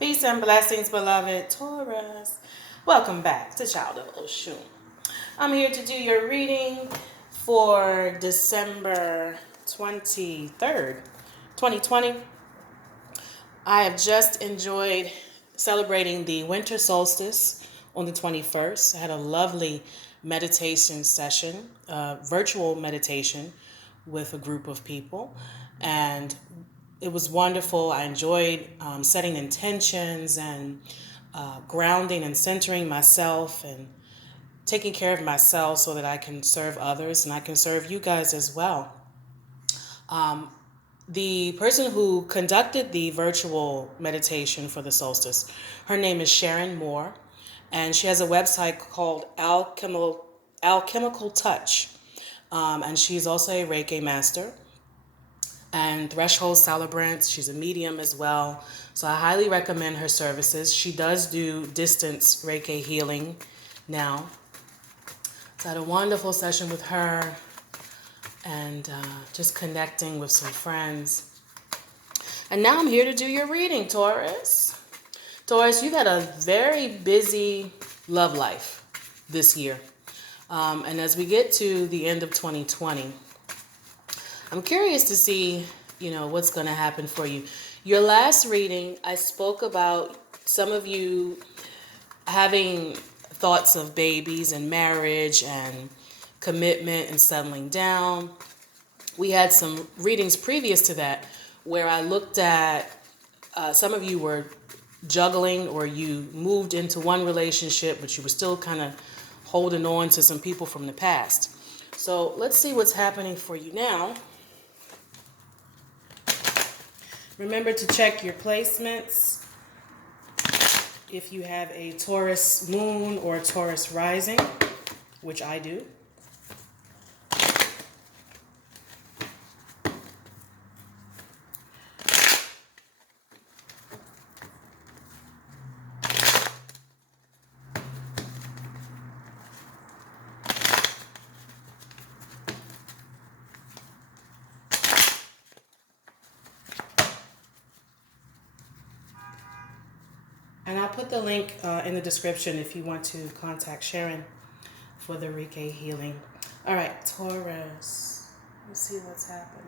Peace and blessings, beloved Taurus. Welcome back to Child of Oshun. I'm here to do your reading for December 23rd, 2020. I have just enjoyed celebrating the winter solstice on the 21st. I had a lovely meditation session, virtual meditation with a group of people, and it was wonderful. I enjoyed setting intentions and grounding and centering myself and taking care of myself so that I can serve others and I can serve you guys as well. The person who conducted the virtual meditation for the solstice, her name is Sharon Moore, and she has a website called Alchemical Touch, and she's also a Reiki master and threshold celebrant. She's a medium as well. So I highly recommend her services. She does do distance Reiki healing now. So I had a wonderful session with her and just connecting with some friends. And now I'm here to do your reading, Taurus. Taurus, you've had a very busy love life this year. And as we get to the end of 2020, I'm curious to see, what's going to happen for you. Your last reading, I spoke about some of you having thoughts of babies and marriage and commitment and settling down. We had some readings previous to that where I looked at some of you were juggling or you moved into one relationship, but you were still kind of holding on to some people from the past. So let's see what's happening for you now. Remember to check your placements if you have a Taurus moon or a Taurus rising, which I do. And I'll put the link in the description if you want to contact Sharon for the Reiki healing. All right, Taurus. Let's see what's happening.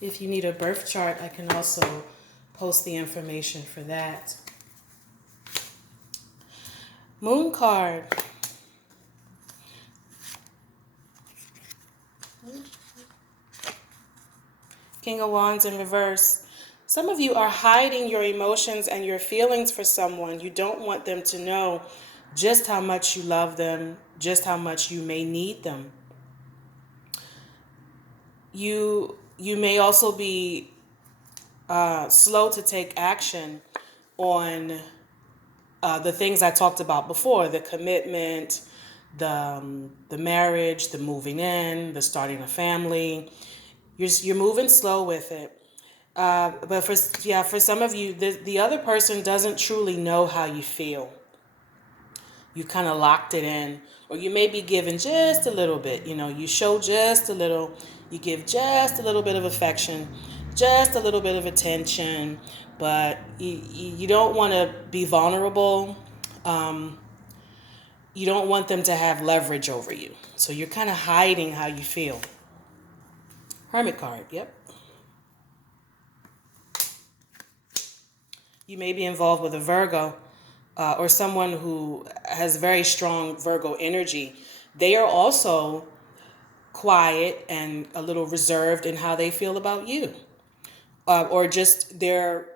If you need a birth chart, I can also post the information for that. Moon card. King of Wands in reverse. Some of you are hiding your emotions and your feelings for someone. You don't want them to know just how much you love them, just how much you may need them. You may also be slow to take action on the things I talked about before, the commitment, the marriage, the moving in, the starting a family. You're moving slow with it. But for some of you, the other person doesn't truly know how you feel. You kind of locked it in, or you may be giving just a little bit. You show just a little, you give just a little bit of affection, just a little bit of attention, but you don't want to be vulnerable. You don't want them to have leverage over you. So you're kind of hiding how you feel. Hermit card, yep. You may be involved with a Virgo or someone who has very strong Virgo energy. They are also quiet and a little reserved in how they feel about you. Or just they're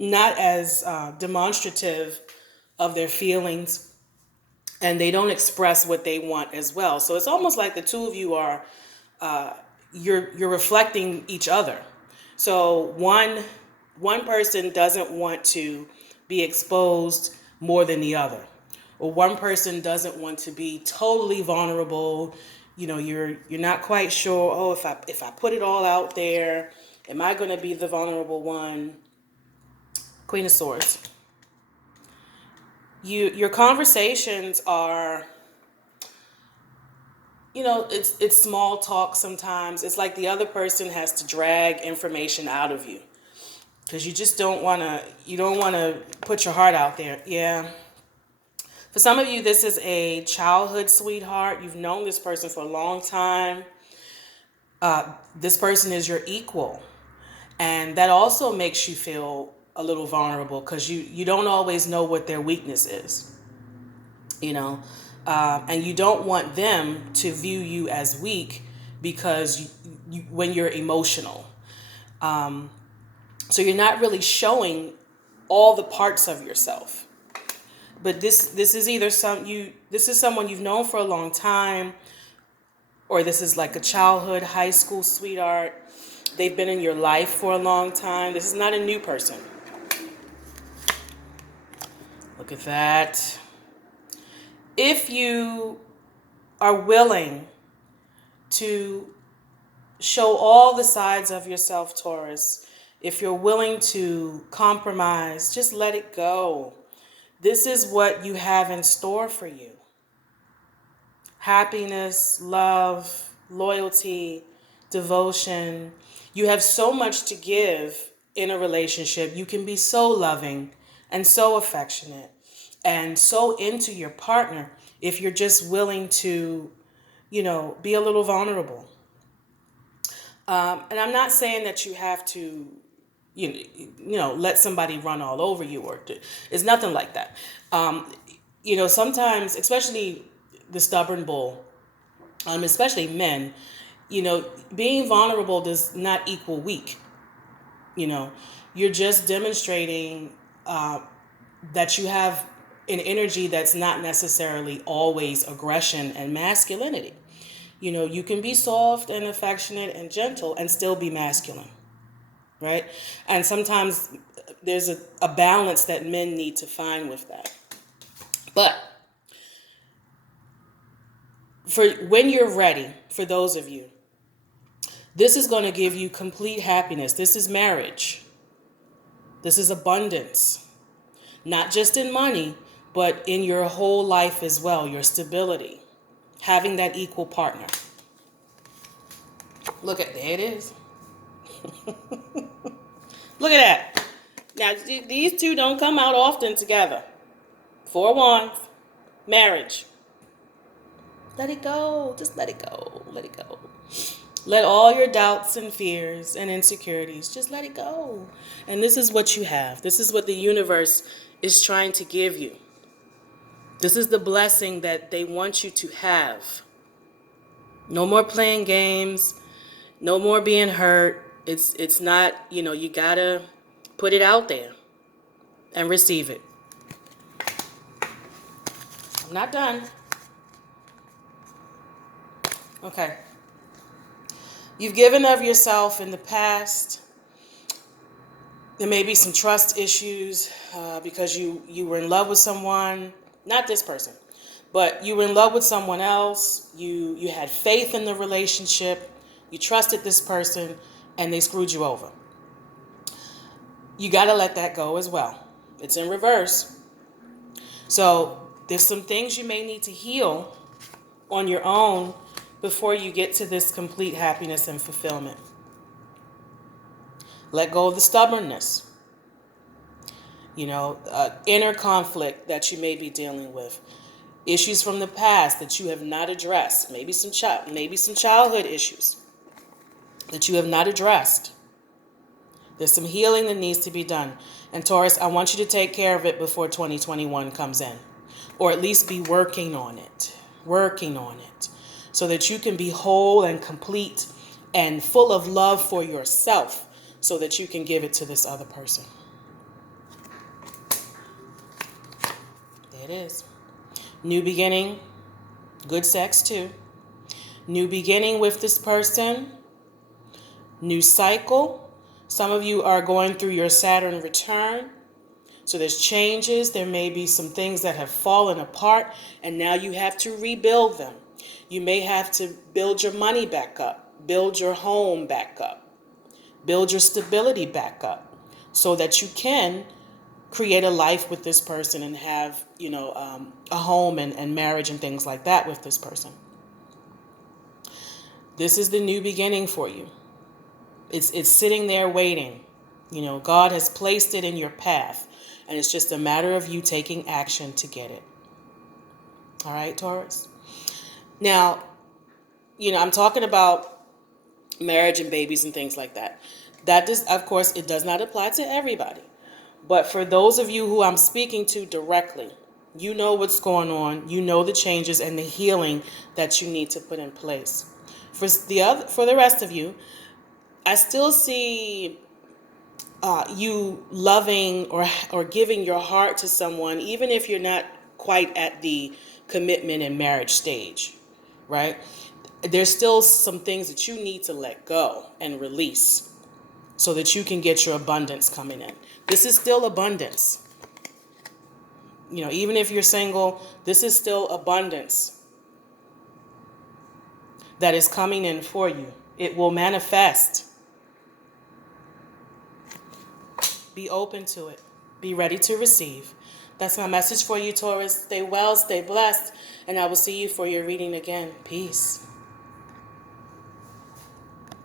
not as demonstrative of their feelings, and they don't express what they want as well. So it's almost like the two of you are, you're reflecting each other. So one person doesn't want to be exposed more than the other, or one person doesn't want to be totally vulnerable. You're not quite sure. Oh, if I put it all out there, am I going to be the vulnerable one? Queen of Swords. Your conversations are it's small talk sometimes. It's like the other person has to drag information out of you because you just don't want to put your heart out there. Yeah. For some of you, this is a childhood sweetheart. You've known this person for a long time. This person is your equal. And that also makes you feel a little vulnerable because you don't always know what their weakness is, you know. And you don't want them to view you as weak because when you're emotional. So you're not really showing all the parts of yourself. But this is either this is someone you've known for a long time, or this is like a childhood, high school sweetheart. They've been in your life for a long time. This is not a new person. Look at that. If you are willing to show all the sides of yourself, Taurus, if you're willing to compromise, just let it go. This is what you have in store for you. Happiness, love, loyalty, devotion. You have so much to give in a relationship. You can be so loving and so affectionate and so into your partner if you're just willing to, be a little vulnerable. And I'm not saying that you have to, let somebody run all over you, or it's nothing like that. Sometimes, especially the stubborn bull, especially men, being vulnerable does not equal weak. You're just demonstrating that you have an energy that's not necessarily always aggression and masculinity. You can be soft and affectionate and gentle and still be masculine, right? And sometimes there's a balance that men need to find with that. But for when you're ready, for those of you, this is going to give you complete happiness. This is marriage. This is abundance. Not just in money, but in your whole life as well, your stability. Having that equal partner. Look at, there it is. Look at that. Now, these two don't come out often together. 4 wands, marriage. Let it go. Just let it go. Let it go. Let all your doubts and fears and insecurities, just let it go. And this is what you have. This is what the universe is trying to give you. This is the blessing that they want you to have. No more playing games. No more being hurt. It's not, you gotta put it out there and receive it. I'm not done. Okay. You've given of yourself in the past. There may be some trust issues because you were in love with someone, not this person, but you were in love with someone else. You had faith in the relationship. You trusted this person, and they screwed you over. You got to let that go as well. It's in reverse. So there's some things you may need to heal on your own before you get to this complete happiness and fulfillment. Let go of the stubbornness. Inner conflict that you may be dealing with. Issues from the past that you have not addressed. Maybe some childhood issues that you have not addressed. There's some healing that needs to be done. And Taurus, I want you to take care of it before 2021 comes in. Or at least be working on it. So that you can be whole and complete and full of love for yourself so that you can give it to this other person. There it is. New beginning. Good sex too. New beginning with this person. New cycle. Some of you are going through your Saturn return. So there's changes. There may be some things that have fallen apart and now you have to rebuild them. You may have to build your money back up, build your home back up, build your stability back up so that you can create a life with this person and have, a home and marriage and things like that with this person. This is the new beginning for you. It's sitting there waiting. God has placed it in your path, and it's just a matter of you taking action to get it. All right, Taurus? Now, I'm talking about marriage and babies and things like that. That does, of course, it does not apply to everybody. But for those of you who I'm speaking to directly, you know what's going on. You know the changes and the healing that you need to put in place. For the rest of you, I still see you loving or giving your heart to someone, even if you're not quite at the commitment and marriage stage, right? There's still some things that you need to let go and release so that you can get your abundance coming in. This is still abundance. Even if you're single, this is still abundance that is coming in for you. It will manifest. Be open to it. Be ready to receive. That's my message for you, Taurus. Stay well, stay blessed, and I will see you for your reading again. Peace.